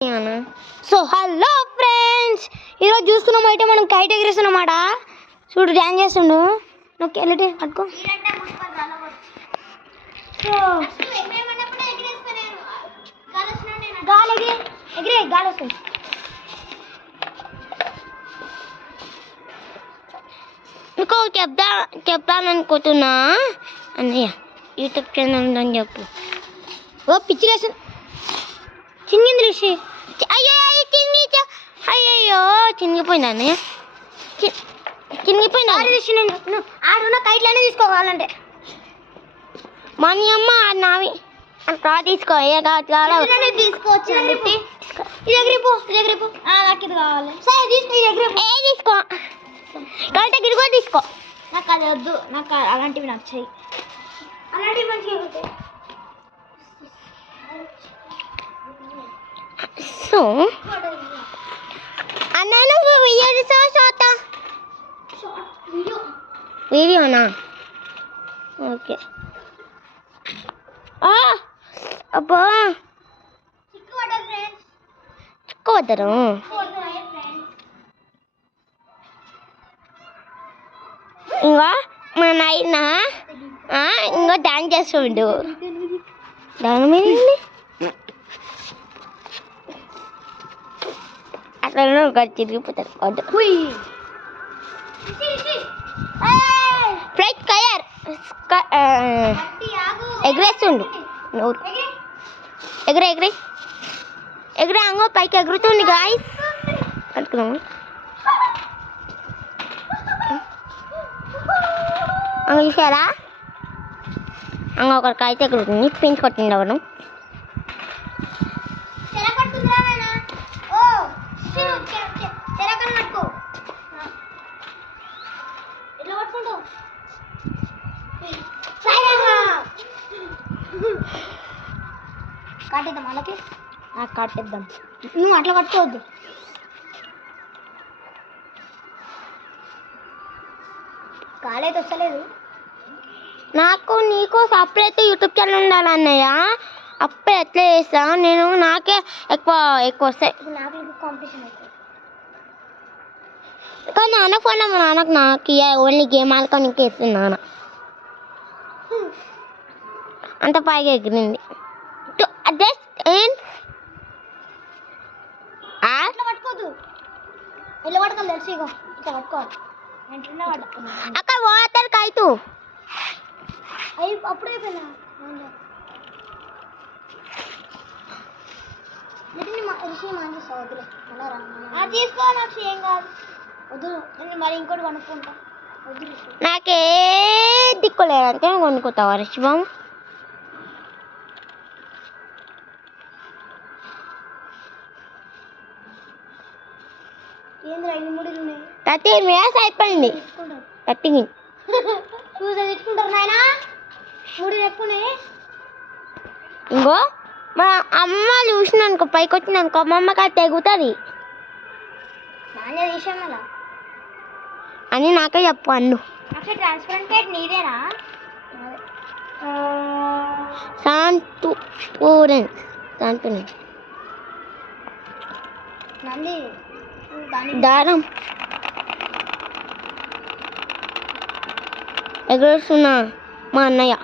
So hello friends, ఈరోజు చూస్తున్నాం అయితే మనం కైట్ ఎగిరేస్తున్నామాట. చూడు డ్యాన్స్ చేస్తుండు. నువ్వు వెళ్ళటి పట్టుకో. గాలి ఎగిరే గాలి వస్తుంది. ఇంకో చెప్తాననుకుంటున్నా అన్నయ్య, యూట్యూబ్ ఛానల్ ఉందని చెప్పు. ఓ పిచ్చి లేసు చిన్నగింది రిషి. అయ్యో అయ్యో చినిగిపోయిందా అన్నయ్య? చినిగిపోయిందా రిషి? నేను ఆడున్న కైట్లనే తీసుకోవాలంటే మనీ అమ్మ నావి కా తీసుకో. తీసుకోవచ్చు ఇది ఎగిరిపో, ఇది ఎగిరిపో. నాకు ఇది కావాలి. సరే తీసుకో, ఇది ఎగిరిపో. తీసుకో కైట్ ఎగిరి కూడా తీసుకో. నాకు అది వద్దు, నాకు అలాంటివి నచ్చాయి. అలాంటివి మంచిగా ఉంటాయి. సో అన్న నువ్వు వీడియో చూసావా? వీడియోనా? ఓకే. అబ్బా చిక్కువద్దరు. ఇంకా మా నాయన ఇంకా డాన్స్ చేస్తుండు. దాని మీద అట్లా ఒక చిరిగిపోతారు. ఫ్లైట్ కయర్ ఎగరేస్తుండు. ఎగరే ఎగరే ఎగరే అంగో పైకి ఎగురుతుంది. గాయస్ అనుకున్నాము అంగ చూసారా? అంగ ఒకరికి అయితే ఎగురుతుంది. పించి కొట్టింది ఎవరు? కాటేద్దాం వాళ్ళకి, కాటేద్దాం. నువ్వు అట్లా పట్టుకోవద్దు. కాలైతే వస్తలేదు నాకు. నీకు సపరేట్ యూట్యూబ్ ఛానల్ ఉండాలన్నయ్య. అప్పుడే ఎట్లా చేస్తా నేను? నాకే ఎక్కువ వస్తాయి. నాకు కాంపిటీషన్ అవుతుంది. కానీ నాన్న ఫోన్ మా నాన్నకు నాకు ఓన్లీ గేమ్ ఆడుకోనికి వేస్తుంది. నాన్న అంత పైగా ఎగిరింది. అక్కడ వాటర్ కైతు అప్పుడే తీసుకో. నాకు ఏం కాదు, వద్దు. నేను మరి ఇంకోటి కొనుక్కుంటా. నాకే దిక్కులేదంటే కొనుక్కుంటావా రిషి బాబు? థర్టీ మినిట్స్ అయిపోయింది. 30 ఇంకో మా అమ్మ చూసిన అనుకో, పైకి వచ్చింది అనుకో, మా అమ్మకి అది తెగుతుంది అని నాకే చెప్పు. అన్ను ట్రాన్స్పరెంట్ నీదేనా? దారం ఎగురుస్తున్నా మా అన్నయ్య.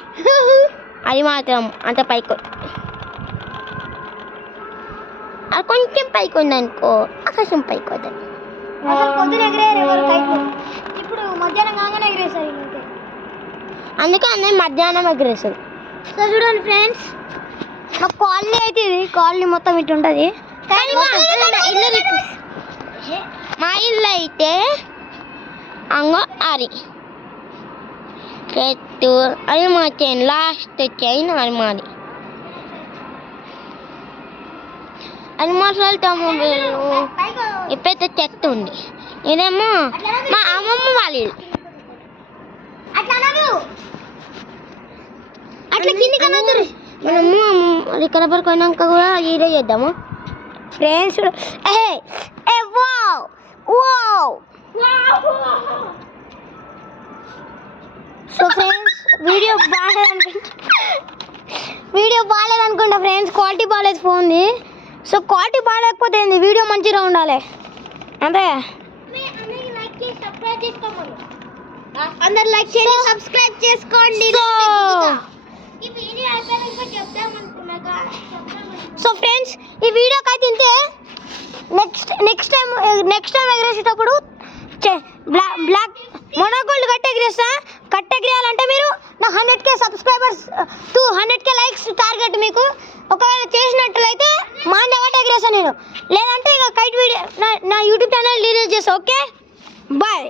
అది మాత్రం అంత పైకి, అది కొంచెం పైకి ఉంది అనుకో, ఆకాశం పైకి వద్దని. ఇప్పుడు మధ్యాహ్నం కాగానే ఎగిరేసారు. అందుకే అన్నయ్య మధ్యాహ్నం ఎగిరేసారు. సో చూడండి ఫ్రెండ్స్, మా కాలనీ అయితే ఇది. కాలనీ మొత్తం ఇటు ఉంటుంది. మా ఇల్లు అయితే అంగో ఆరి చెట్టు. అది మా చైన్, లాస్ట్ చైన్ అది మాది. అది మాట్లాడతాము. ఎప్పుడైతే చెట్టు ఉంది, ఇదేమో మా అమ్మమ్మ వాళ్ళ ఇల్లు. అట్లా కింది కనొద్దు. మనము ఇక్కడ వరకు పోయినాక కూడా ఈడే చేద్దాము ఫ్రెండ్స్. సో ఫ్రెండ్స్, వీడియో బాగాలేదనుకుంటా ఫ్రెండ్స్. క్వాలిటీ బాగాలేదు ఫోన్ది. సో క్వాలిటీ బాగాలేకపోతే ఏంది, వీడియో మంచిగా ఉండాలి అంతే. అందరు లైక్ చేయండి, సబ్స్క్రైబ్ చేసుకోండి. సో ఫ్రెండ్స్ ఈ వీడియోకి అయితే ఇంతే. నెక్స్ట్ టైం ఎగరేసేటప్పుడు బ్లాక్ మొనోగోల్డ్ కట్టెగిరేయాలంటే మీరు నా 100K subscribers 100K likes target మీకు. ఒకవేళ చేసినట్లయితే మా నెగట్ ఎగరేసాను నేను, లేదంటే ఇక కైట్ వీడియో నా యూట్యూబ్ ఛానల్ రిలీజ్ చేస్తా. Okay bye.